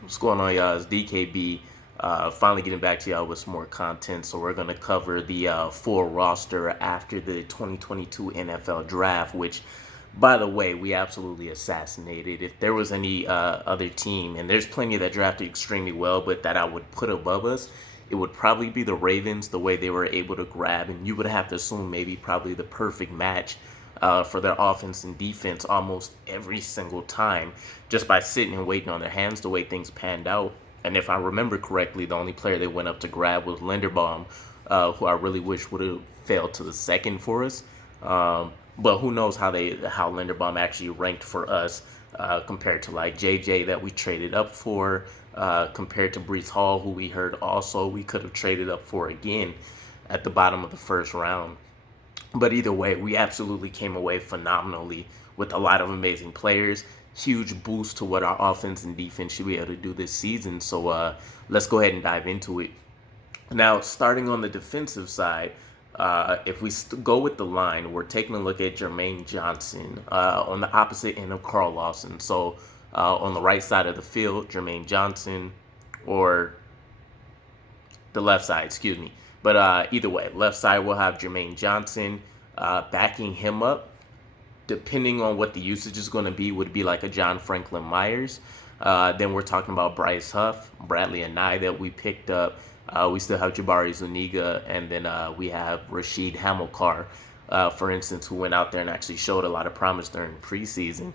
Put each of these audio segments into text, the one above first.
What's going on, y'all? It's DKB. Finally getting back to y'all with some more content. So we're going to cover the full roster after the 2022 NFL Draft, which, by the way, we absolutely assassinated. If there was any other team, and there's plenty that drafted extremely well, but that I would put above us, it would probably be the Ravens, the way they were able to grab, and you would have to assume maybe probably the perfect match for their offense and defense almost every single time, just by sitting and waiting on their hands the way things panned out. And if I remember correctly, the only player they went up to grab was Linderbaum, who I really wish would have failed to the second for us. But who knows how Linderbaum actually ranked for us compared to like JJ that we traded up for, compared to Bryce Hall, who we heard also we could have traded up for again at the bottom of the first round. But either way, we absolutely came away phenomenally with a lot of amazing players. Huge boost to what our offense and defense should be able to do this season. So let's go ahead and dive into it. Now, starting on the defensive side, if we go with the line, we're taking a look at Jermaine Johnson on the opposite end of Carl Lawson. So on the right side of the field, Jermaine Johnson, or the left side, excuse me. But either way, left side will have Jermaine Johnson backing him up. Depending on what the usage is going to be, would be like a John Franklin Myers. Then we're talking about Bryce Huff, Bradley Anae that we picked up. We still have Jabari Zuniga, and then we have Rashid Hamilcar, for instance, who went out there and actually showed a lot of promise during preseason.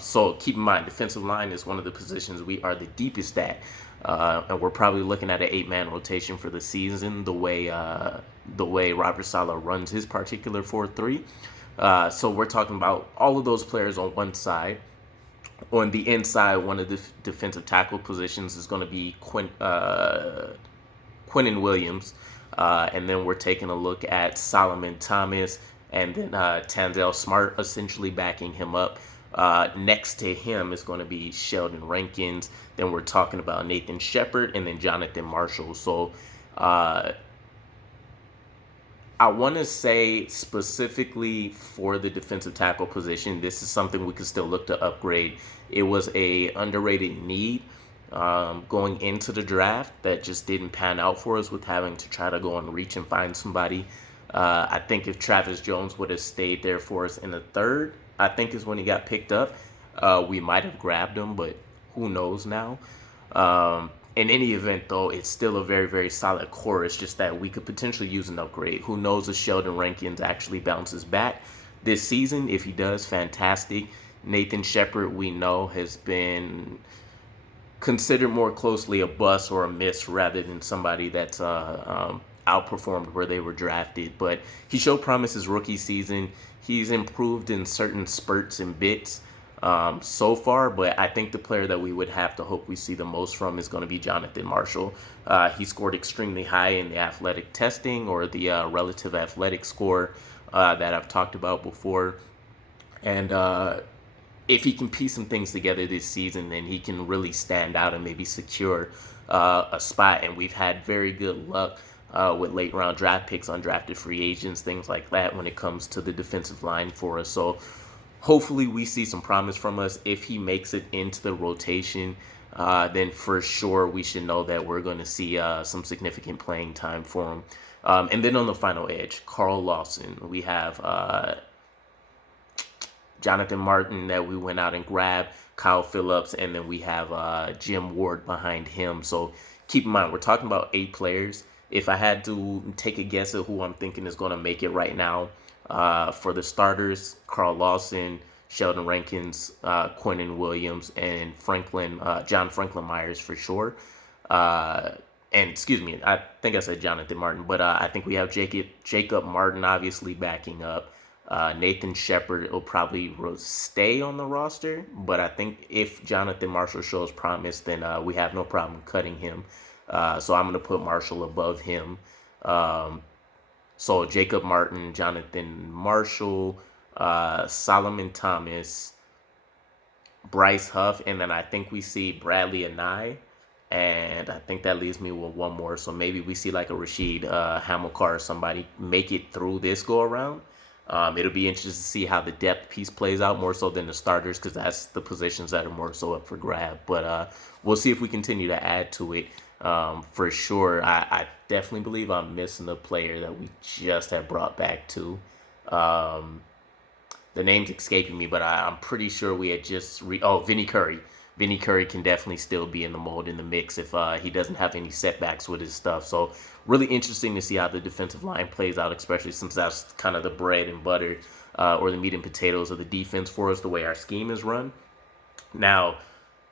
So keep in mind, defensive line is one of the positions we are the deepest at. And we're probably looking at an 8-man rotation for the season, the way Robert Saleh runs his particular 4-3. So we're talking about all of those players on one side. On the inside, one of the defensive tackle positions is going to be Quentin Williams. And then we're taking a look at Solomon Thomas and then Tanzel Smart essentially backing him up. Next to him is going to be Sheldon Rankins. Then we're talking about Nathan Shepard and then Jonathan Marshall. So I want to say specifically for the defensive tackle position, this is something we could still look to upgrade. It was a underrated need going into the draft that just didn't pan out for us with having to try to go and reach and find somebody. I think if Travis Jones would have stayed there for us in the third, I think is when he got picked up, we might have grabbed him, but who knows now. In any event, though, it's still a very, very solid core. It's just that we could potentially use an upgrade. Who knows if Sheldon Rankins actually bounces back this season? If he does, fantastic. Nathan Shepard, we know, has been considered more closely a bust or a miss rather than somebody that's outperformed where they were drafted. But he showed promise his rookie season. He's improved in certain spurts and bits so far, but I think the player that we would have to hope we see the most from is going to be Jonathan Marshall. He scored extremely high in the athletic testing, or the relative athletic score that I've talked about before. And if he can piece some things together this season, then he can really stand out and maybe secure a spot. And we've had very good luck with late round draft picks, undrafted free agents, things like that when it comes to the defensive line for us. So hopefully we see some promise from us. If he makes it into the rotation, then for sure we should know that we're going to see some significant playing time for him. And then on the final edge, Carl Lawson, we have Jonathan Martin that we went out and grabbed, Kyle Phillips, and then we have Jim Ward behind him. So keep in mind, we're talking about 8 players. If I had to take a guess at who I'm thinking is going to make it right now, for the starters, Carl Lawson, Sheldon Rankins, Quentin Williams, and John Franklin Myers for sure. And excuse me, I think I said Jonathan Martin, but I think we have Jacob Martin obviously backing up. Nathan Shepard will probably stay on the roster, but I think if Jonathan Marshall shows promise, then we have no problem cutting him. So I'm going to put Marshall above him. So Jacob Martin, Jonathan Marshall, Solomon Thomas, Bryce Huff, and then I think we see Bradley Anae, and I think that leaves me with one more. So maybe we see like a Rashid Hamilcar or somebody make it through this go around. It'll be interesting to see how the depth piece plays out more so than the starters, because that's the positions that are more so up for grab. But we'll see if we continue to add to it. For sure, I definitely believe I'm missing a player that we just have brought back too. The name's escaping me, but I'm pretty sure we had just Vinny Curry. Vinny Curry can definitely still be in the mold, in the mix, if he doesn't have any setbacks with his stuff. So really interesting to see how the defensive line plays out, especially since that's kind of the bread and butter or the meat and potatoes of the defense for us, the way our scheme is run. Now,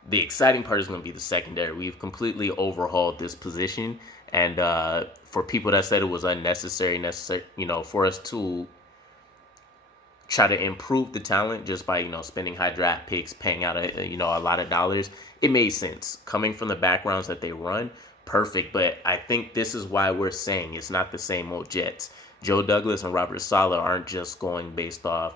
the exciting part is going to be the secondary. We've completely overhauled this position, and for people that said it was unnecessary, for us to try to improve the talent just by spending high draft picks, paying out a lot of dollars, it made sense coming from the backgrounds that they run. Perfect. But I think this is why we're saying it's not the same old Jets. Joe Douglas and Robert Saleh aren't just going based off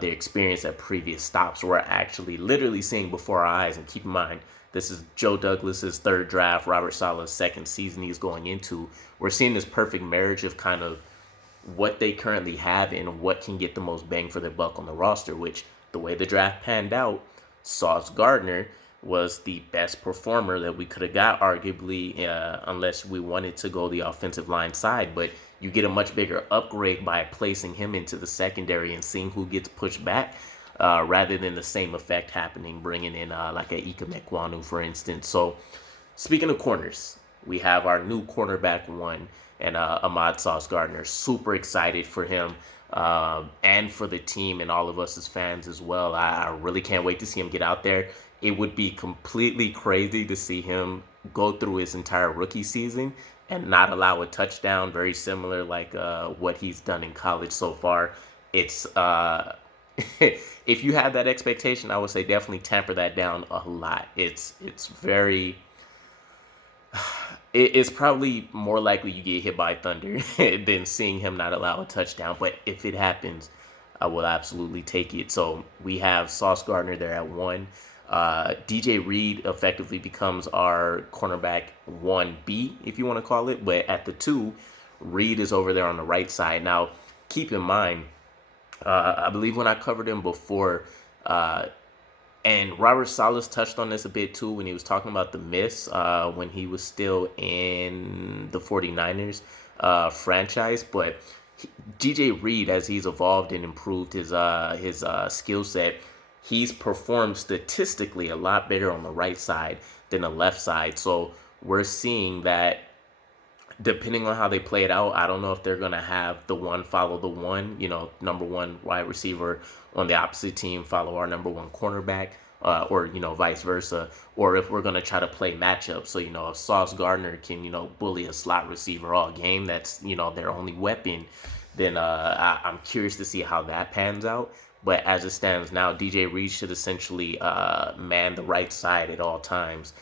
their experience at previous stops. We're actually literally seeing before our eyes. And keep in mind, this is Joe Douglas's third draft, Robert Saleh's second season he's going into. We're seeing this perfect marriage of kind of what they currently have and what can get the most bang for their buck on the roster, which the way the draft panned out, Sauce Gardner was the best performer that we could have got, arguably, unless we wanted to go the offensive line side. But you get a much bigger upgrade by placing him into the secondary and seeing who gets pushed back, rather than the same effect happening, bringing in like a Ika Mekwanu, for instance. So speaking of corners, we have our new cornerback one, and Ahmad Sauce Gardner. Super excited for him and for the team and all of us as fans as well. I really can't wait to see him get out there. It would be completely crazy to see him go through his entire rookie season and not allow a touchdown, very similar like what he's done in college so far. It's if you have that expectation, I would say definitely temper that down a lot. It's very... It's probably more likely you get hit by thunder than seeing him not allow a touchdown. But if it happens, I will absolutely take it. So we have Sauce Gardner there at 1. DJ Reed effectively becomes our cornerback 1B, if you want to call it. But at the 2, Reed is over there on the right side. Now, keep in mind, I believe when I covered him before, and Robert Saleh touched on this a bit too when he was talking about the miss when he was still in the 49ers franchise. But DJ Reed, as he's evolved and improved his skill set, he's performed statistically a lot better on the right side than the left side. So we're seeing that depending on how they play it out, I don't know if they're going to have the one follow the one, number one wide receiver on the opposite team follow our number one cornerback, or, vice versa, or if we're going to try to play matchups. So, if Sauce Gardner can, bully a slot receiver all game, that's, their only weapon, then I'm curious to see how that pans out. But as it stands now, DJ Reed should essentially man the right side at all times.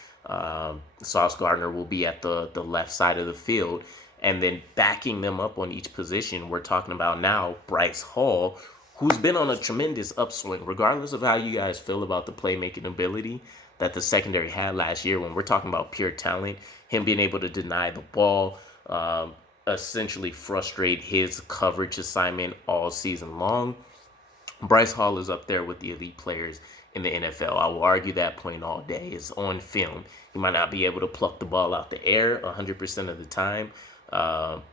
Sauce Gardner will be at the left side of the field, and then backing them up on each position, we're talking about now Bryce Hall, who's been on a tremendous upswing, regardless of how you guys feel about the playmaking ability that the secondary had last year. When we're talking about pure talent, him being able to deny the ball, essentially frustrate his coverage assignment all season long, Bryce Hall is up there with the elite players in the NFL. I will argue that point all day. It's on film. He might not be able to pluck the ball out the air 100% of the time,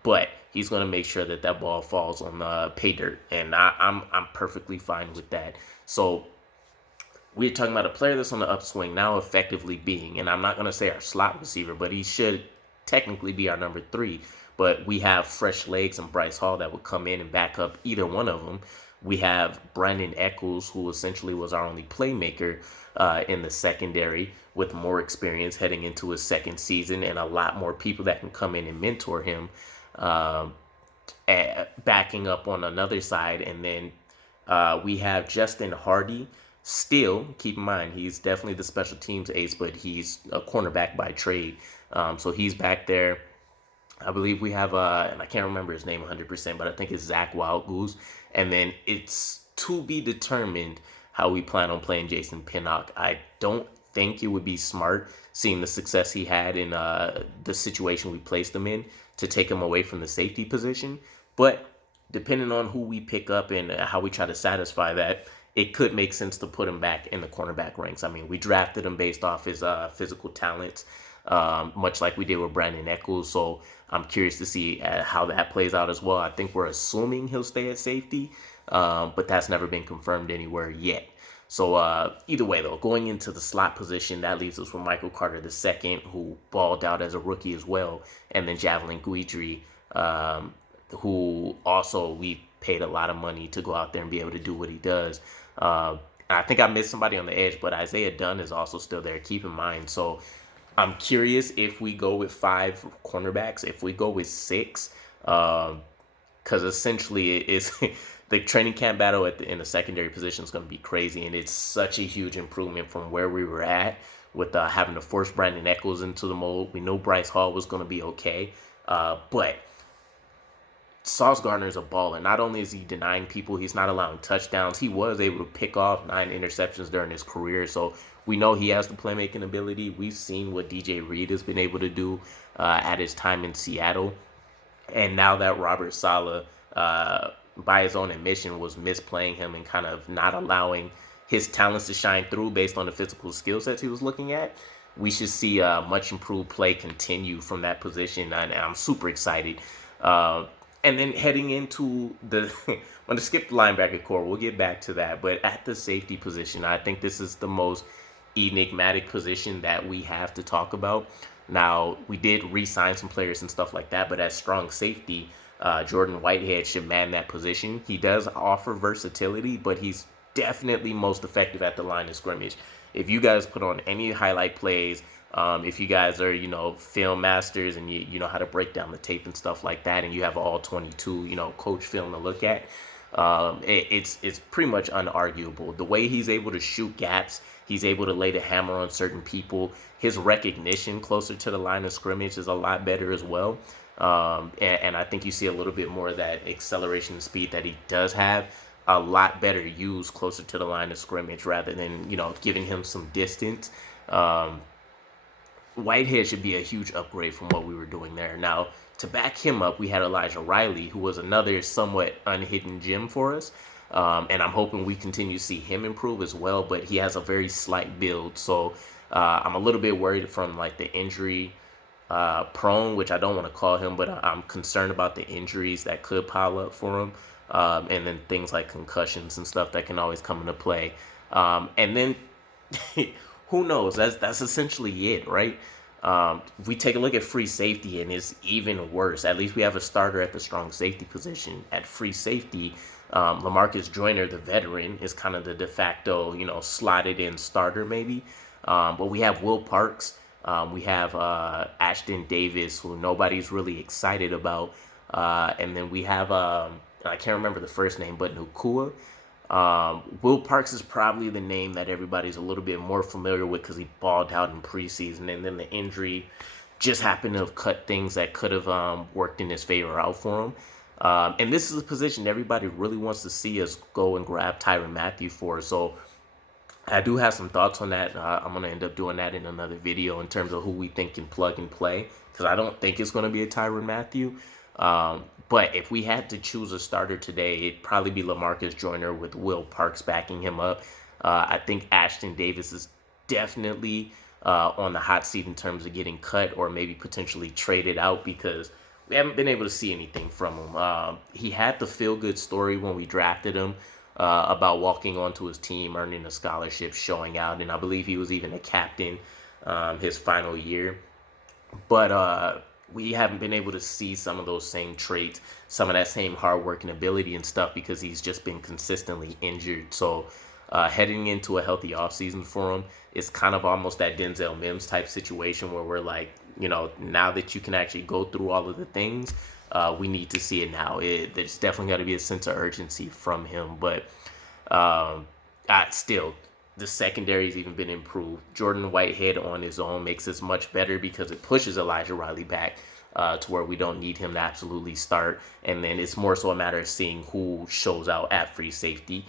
but he's going to make sure that that ball falls on pay dirt, and I'm perfectly fine with that. So we're talking about a player that's on the upswing now, effectively being, and I'm not going to say our slot receiver, but he should technically be our number 3. But we have fresh legs in Bryce Hall that would come in and back up either one of them. We have Brandon Echols, who essentially was our only playmaker in the secondary, with more experience heading into his second season, and a lot more people that can come in and mentor him, backing up on another side. And then we have Justin Hardy. Still, keep in mind, he's definitely the special teams ace, but he's a cornerback by trade. So he's back there. I believe we have, and I can't remember his name 100%, but I think it's Zach Wildgoose. And then it's to be determined how we plan on playing Jason Pinnock. I don't think it would be smart, seeing the success he had in the situation we placed him in, to take him away from the safety position. But depending on who we pick up and how we try to satisfy that, it could make sense to put him back in the cornerback ranks. I mean, we drafted him based off his physical talents, much like we did with Brandon Echols. So I'm curious to see how that plays out as well. I think we're assuming he'll stay at safety, but that's never been confirmed anywhere yet. So either way, though, going into the slot position, that leaves us with Michael Carter II, who balled out as a rookie as well, and then Javelin Guidry, who also we paid a lot of money to go out there and be able to do what he does. I think I missed somebody on the edge, but Isaiah Dunn is also still there. Keep in mind. So I'm curious if we go with 5 cornerbacks, if we go with 6, because essentially it's the training camp battle in the secondary position is going to be crazy, and it's such a huge improvement from where we were at with having to force Brandon Echols into the mold. We know Bryce Hall was going to be okay, but Sauce Gardner is a baller. Not only is he denying people, he's not allowing touchdowns. He was able to pick off 9 interceptions during his career, so we know he has the playmaking ability. We've seen what DJ Reed has been able to do at his time in Seattle, and now that Robert Saleh, by his own admission, was misplaying him and kind of not allowing his talents to shine through based on the physical skill sets he was looking at, we should see much improved play continue from that position, and I'm super excited. And then heading into I'm going to skip the linebacker core. We'll get back to that. But at the safety position, I think this is the most enigmatic position that we have to talk about. Now, we did re-sign some players and stuff like that, but at strong safety, Jordan Whitehead should man that position. He does offer versatility, but he's definitely most effective at the line of scrimmage. If you guys put on any highlight plays, if you guys are, film masters and you know how to break down the tape and stuff like that, and you have all 22, coach film to look at, it's pretty much unarguable. The way he's able to shoot gaps, he's able to lay the hammer on certain people. His recognition closer to the line of scrimmage is a lot better as well. And I think you see a little bit more of that acceleration and speed that he does have, a lot better used closer to the line of scrimmage rather than, giving him some distance. Whitehead should be a huge upgrade from what we were doing there. Now, to back him up, we had Elijah Riley, who was another somewhat unhidden gem for us. And I'm hoping we continue to see him improve as well, but he has a very slight build. So I'm a little bit worried from like the injury prone, which I don't want to call him, but I'm concerned about the injuries that could pile up for him. And then things like concussions and stuff that can always come into play. And then who knows? That's essentially it, right? We take a look at free safety, and it's even worse. At least we have a starter at the strong safety position. At free safety, LaMarcus Joyner, the veteran, is kind of the de facto, slotted in starter maybe. But we have Will Parks. We have Ashton Davis, who nobody's really excited about. And then we have, I can't remember the first name, but Nukua. Will Parks is probably the name that everybody's a little bit more familiar with because he balled out in preseason, and then the injury just happened to have cut things that could have worked in his favor out for him. And this is a position everybody really wants to see us go and grab Tyrann Mathieu for. So I do have some thoughts on that. I'm going to end up doing that in another video in terms of who we think can plug and play, because I don't think it's going to be a Tyrann Mathieu. But if we had to choose a starter today, it'd probably be LaMarcus Joyner with Will Parks backing him up. I think Ashton Davis is definitely on the hot seat in terms of getting cut or maybe potentially traded out because we haven't been able to see anything from him. He had the feel-good story when we drafted him about walking onto his team, earning a scholarship, showing out, and I believe he was even a captain his final year. But we haven't been able to see some of those same traits, some of that same hard working ability and stuff because he's just been consistently injured. So heading into a healthy offseason for him, it's kind of almost that Denzel Mims type situation where we're like, now that you can actually go through all of the things, we need to see it now. There's definitely got to be a sense of urgency from him. But still, the secondary's even been improved. Jordan Whitehead on his own makes this much better because it pushes Elijah Riley back to where we don't need him to absolutely start. And then it's more so a matter of seeing who shows out at free safety.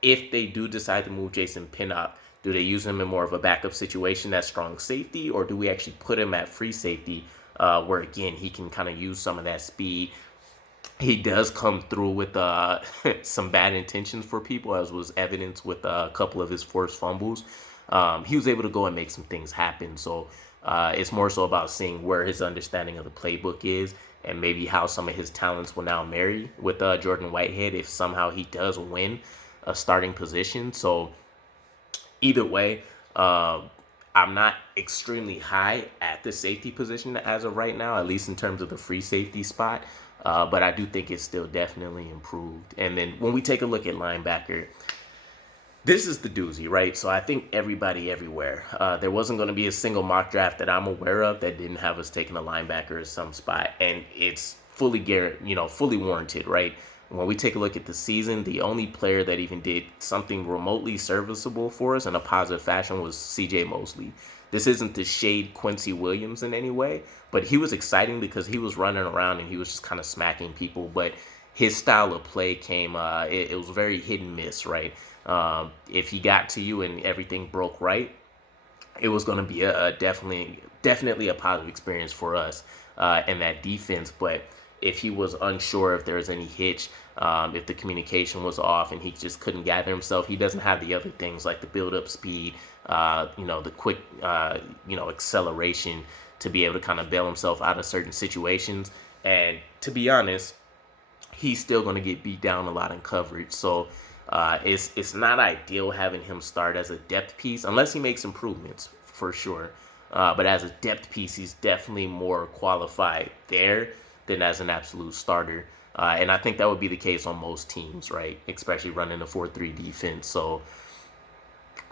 If they do decide to move Jason Pinnock, do they use him in more of a backup situation at strong safety, or do we actually put him at free safety where, again, he can kind of use some of that speed? he does come through with some bad intentions for people, as was evidenced with a couple of his forced fumbles. He was able to go and make some things happen. So it's more so about seeing where his understanding of the playbook is, and maybe how some of his talents will now marry with Jordan Whitehead if somehow he does win a starting position. So either way, I'm not extremely high at the safety position as of right now, at least in terms of the free safety spot. But I do think it's still definitely improved. And then when we take a look at linebacker, this is the doozy, right? So I think everybody everywhere, there wasn't going to be a single mock draft that I'm aware of that didn't have us taking a linebacker at some spot, and it's fully fully warranted, right? When we take a look at the season, the only player that even did something remotely serviceable for us in a positive fashion was C.J. Mosley. This isn't to shade Quincy Williams in any way, but he was exciting because he was running around and he was just kind of smacking people. But his style of play came, it was very hit and miss, right? If he got to you and everything broke right, it was going to be a definitely a positive experience for us in that defense. But if he was unsure if there was any hitch, if the communication was off and he just couldn't gather himself, he doesn't have the other things like the build-up speed, the quick, acceleration to be able to kind of bail himself out of certain situations. And to be honest, he's still going to get beat down a lot in coverage. So it's not ideal having him start as a depth piece unless he makes improvements, for sure. But as a depth piece, he's definitely more qualified there than as an absolute starter. And I think that would be the case on most teams, right? Especially running a 4-3 defense. So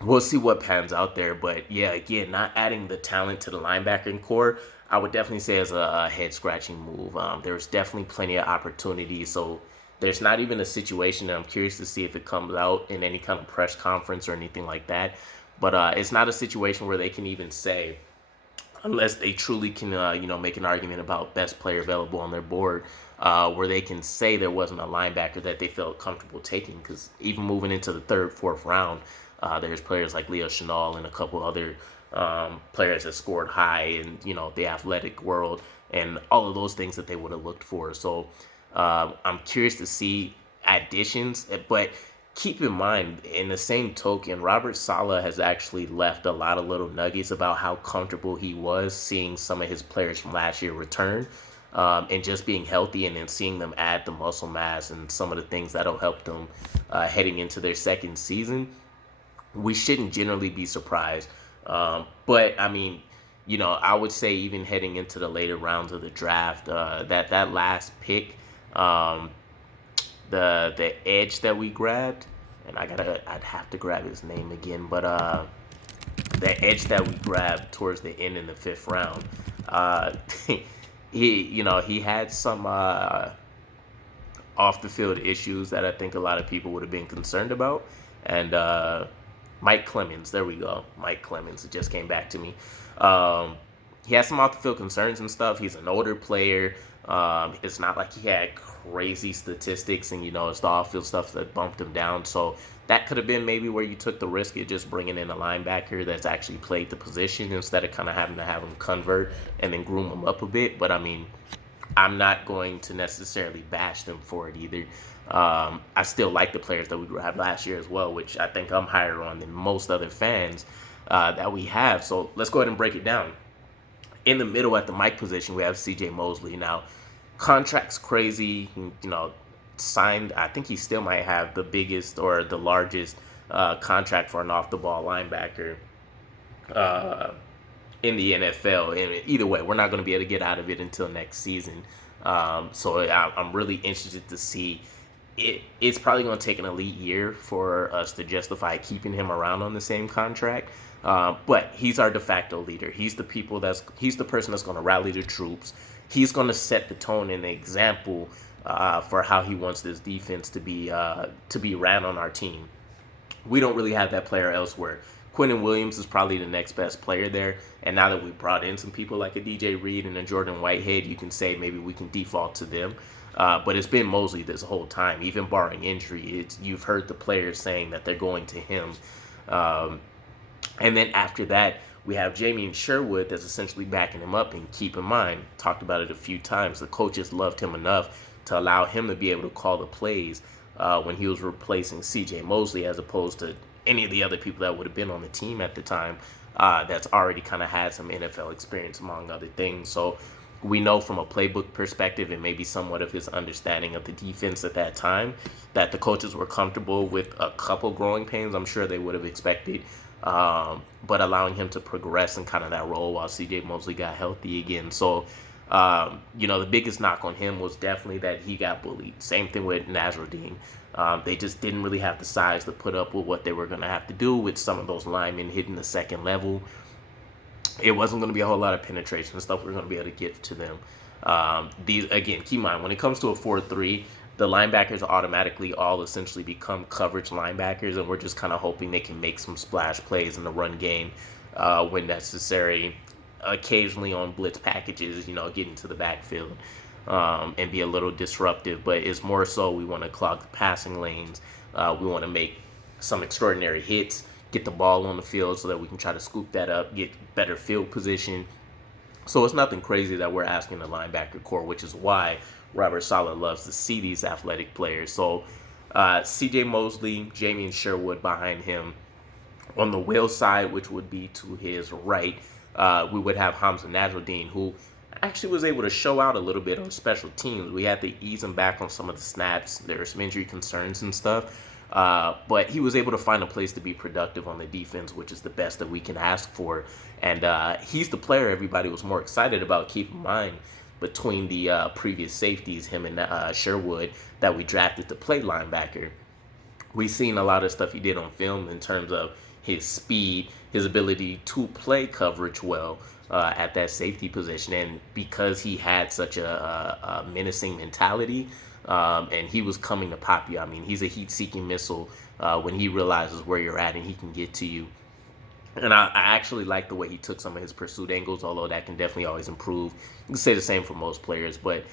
we'll see what pans out there. But yeah, again, not adding the talent to the linebacking core, I would definitely say is a head-scratching move. There's definitely plenty of opportunities. So there's not even a situation that I'm curious to see if it comes out in any kind of press conference or anything like that. But it's not a situation where they can even say, unless they truly can, make an argument about best player available on their board, where they can say there wasn't a linebacker that they felt comfortable taking. Because even moving into the third, fourth round, there's players like Leo Chenal and a couple other players that scored high in, the athletic world and all of those things that they would have looked for. So I'm curious to see additions, but keep in mind, in the same token, Robert Saleh has actually left a lot of little nuggets about how comfortable he was seeing some of his players from last year return, and just being healthy, and then seeing them add the muscle mass and some of the things that'll help them heading into their second season. We shouldn't generally be surprised. But I mean, I would say even heading into the later rounds of the draft, that last pick, the edge that we grabbed, and I'd have to grab his name again, but the edge that we grabbed towards the end in the 5th round, he had some off the field issues that I think a lot of people would have been concerned about, and Mike Clemens, there we go, Mike Clemens, it just came back to me. He has some off the field concerns and stuff. He's an older player. It's not like he had crazy statistics, and it's the off-field stuff that bumped him down. So that could have been maybe where you took the risk of just bringing in a linebacker that's actually played the position instead of kind of having to have him convert and then groom him up a bit. But I mean, I'm not going to necessarily bash them for it either. I still like the players that we grabbed last year as well, which I think I'm higher on than most other fans that we have. So let's go ahead and break it down. In the middle at the Mike position, we have C.J. Mosley. Now, contract's crazy, signed. I think he still might have the biggest or the largest contract for an off-the-ball linebacker in the NFL. And either way, we're not going to be able to get out of it until next season. So I'm really interested to see. It's probably going to take an elite year for us to justify keeping him around on the same contract. But he's our de facto leader. He's the person that's going to rally the troops. He's going to set the tone and the example for how he wants this defense to be ran on our team. We don't really have that player elsewhere. Quentin Williams is probably the next best player there. And now that we've brought in some people like a DJ Reed and a Jordan Whitehead, you can say maybe we can default to them. But it's been Mosley this whole time, even barring injury. You've heard the players saying that they're going to him. And then after that, we have Jamie and that's essentially backing him up. And keep in mind, talked about it a few times, the coaches loved him enough to allow him to be able to call the plays when he was replacing C.J. Mosley, as opposed to any of the other people that would have been on the team at the time that's already kind of had some NFL experience, among other things. So we know from a playbook perspective and maybe somewhat of his understanding of the defense at that time that the coaches were comfortable with a couple growing pains. I'm sure they would have expected, but allowing him to progress in kind of that role while C.J. Mosley got healthy again. So, the biggest knock on him was definitely that he got bullied. Same thing with Nasruddin. They just didn't really have the size to put up with what they were going to have to do with some of those linemen hitting the second level. It wasn't going to be a whole lot of penetration and stuff we're going to be able to get to them. These, again, keep in mind, when it comes to a 4-3, the linebackers automatically all essentially become coverage linebackers, and we're just kind of hoping they can make some splash plays in the run game when necessary, occasionally on blitz packages, get into the backfield and be a little disruptive. But it's more so we want to clog the passing lanes. We want to make some extraordinary hits, get the ball on the field so that we can try to scoop that up, get better field position. So it's nothing crazy that we're asking the linebacker core, which is why Robert Saleh loves to see these athletic players. So C.J. Mosley, Jamie and Sherwood behind him. On the Will side, which would be to his right, we would have Hamza Nasruddin, who actually was able to show out a little bit on special teams. We had to ease him back on some of the snaps. There were some injury concerns and stuff. But he was able to find a place to be productive on the defense, which is the best that we can ask for. And he's the player everybody was more excited about. Keep in mind, between the previous safeties, him and Sherwood, that we drafted to play linebacker, we've seen a lot of stuff he did on film in terms of his speed, his ability to play coverage well at that safety position. And because he had such a menacing mentality, and he was coming to pop you. I mean, he's a heat-seeking missile when he realizes where you're at and he can get to you. And I actually like the way he took some of his pursuit angles, although that can definitely always improve. You can say the same for most players, but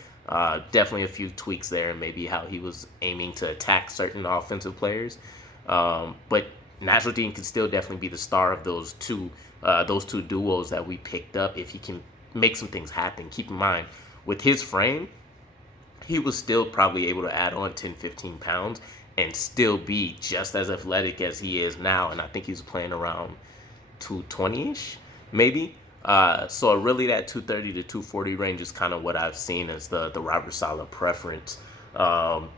definitely a few tweaks there and maybe how he was aiming to attack certain offensive players. But Nasruddin could still definitely be the star of those two duos that we picked up if he can make some things happen. Keep in mind, with his frame, he was still probably able to add on 10, 15 pounds and still be just as athletic as he is now. And I think he's playing around 220-ish, maybe. So really that 230 to 240 range is kind of what I've seen as the Robert Saleh preference. But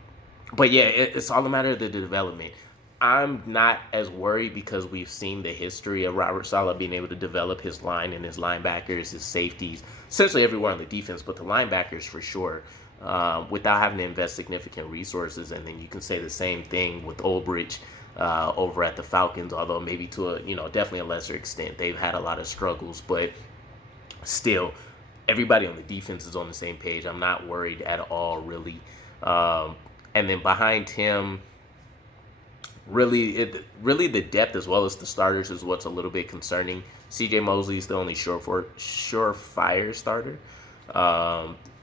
yeah, it's all a matter of the development. I'm not as worried because we've seen the history of Robert Saleh being able to develop his line and his linebackers, his safeties, essentially everywhere on the defense, but the linebackers for sure, without having to invest significant resources. And then you can say the same thing with Olbrich over at the Falcons, although maybe to definitely a lesser extent. They've had a lot of struggles, but still, everybody on the defense is on the same page. I'm not worried at all, really. And then behind him, really the depth as well as the starters is what's a little bit concerning. C.J. Mosley is the only surefire starter.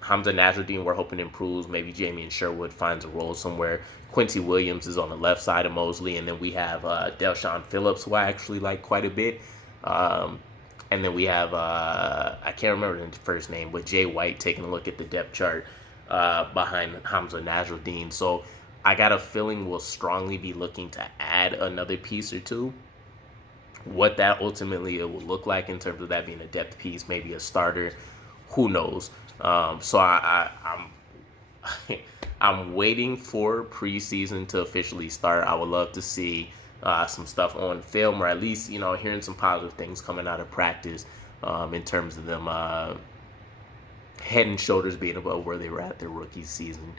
Hamza Nasruddin, we're hoping improves. Maybe Jamie and Sherwood finds a role somewhere. Quentin Williams is on the left side of Mosley, and then we have Delshon Phillips, who I actually like quite a bit. And then we have I can't remember the first name, but Jay White taking a look at the depth chart behind Hamza Nasruddin. So I got a feeling we'll strongly be looking to add another piece or two. What that ultimately it will look like in terms of that being a depth piece, maybe a starter, who knows? So I'm waiting for preseason to officially start. I would love to see some stuff on film, or at least hearing some positive things coming out of practice in terms of them head and shoulders being above where they were at their rookie season.